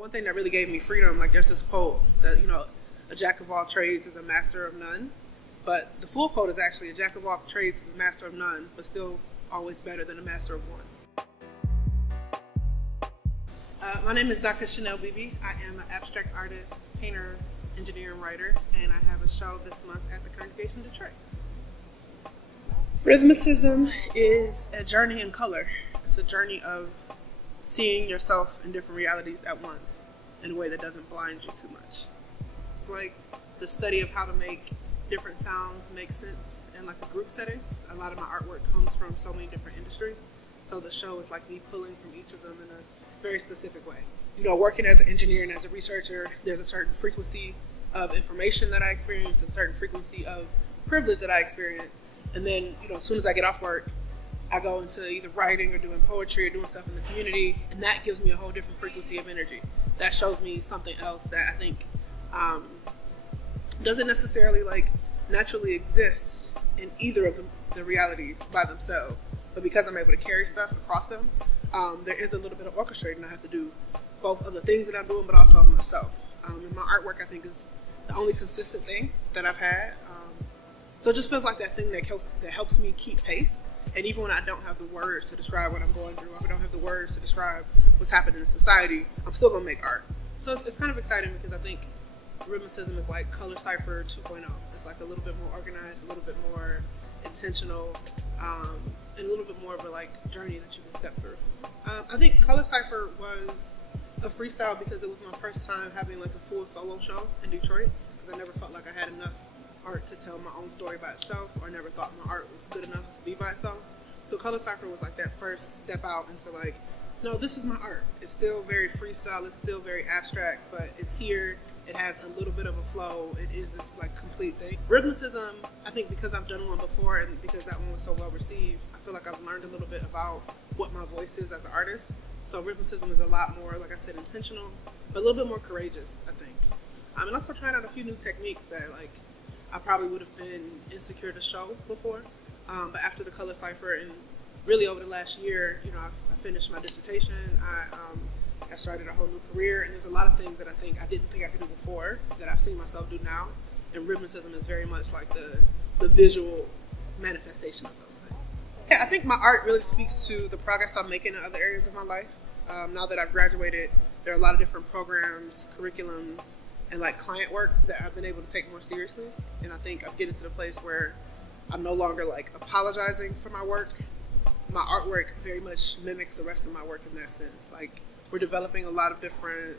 one thing that really gave me freedom, like there's this quote that, a jack of all trades is a master of none. But the full quote is actually a jack of all trades is a master of none, but still always better than a master of one. My name is Dr. Chanel Beebe. I am an abstract artist, painter, engineer, and writer, and I have a show this month at the Congregation Detroit. Rhythmatism is a journey in color. It's a journey of seeing yourself in different realities at once in a way that doesn't blind you too much. It's like the study of how to make different sounds make sense in like a group setting. A lot of my artwork comes from so many different industries, so the show is like me pulling from each of them in a very specific way. Working as an engineer and as a researcher, there's a certain frequency of information that I experience, a certain frequency of privilege that I experience, and then as soon as I get off work, I go into either writing or doing poetry or doing stuff in the community, and that gives me a whole different frequency of energy. That shows me something else that I think doesn't necessarily naturally exist in either of the realities by themselves, but because I'm able to carry stuff across them, there is a little bit of orchestrating. I have to do both of the things that I'm doing, but also of myself. And my artwork, I think, is the only consistent thing that I've had. So it just feels like that thing that helps me keep pace. And even when I don't have the words to describe what I'm going through, if I don't have the words to describe what's happening in society, I'm still gonna make art. So it's kind of exciting because I think Rhythmatism is like Color Cipher 2.0. It's like a little bit more organized, a little bit more intentional, and a little bit more of a journey that you can step through. I think Color Cipher was a freestyle because it was my first time having a full solo show in Detroit, because I never felt like I had enough art to tell my own story by itself, or I never thought my art was good enough to be by itself. So Color Cipher was that first step out into no, this is my art. It's still very freestyle, it's still very abstract, but it's here. It has a little bit of a flow. It is this complete thing. Rhythmatism, I think because I've done one before and because that one was so well received, I feel like I've learned a little bit about what my voice is as an artist. So Rhythmatism is a lot more, like I said, intentional, but a little bit more courageous, I think. And also trying out a few new techniques that I probably would have been insecure to show before. But after the Color Cipher and really over the last year, I finished my dissertation. I started a whole new career, and there's a lot of things that I didn't think I could do before that I've seen myself do now. And Rhythmatism is very much the visual manifestation of those things. Yeah, I think my art really speaks to the progress I'm making in other areas of my life. Now that I've graduated, there are a lot of different programs, curriculums, and client work that I've been able to take more seriously. And I think I'm getting to the place where I'm no longer apologizing for my work. My artwork very much mimics the rest of my work in that sense. We're developing a lot of different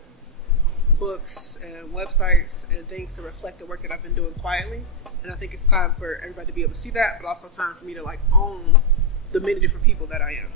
books and websites and things to reflect the work that I've been doing quietly. And I think it's time for everybody to be able to see that, but also time for me to own the many different people that I am.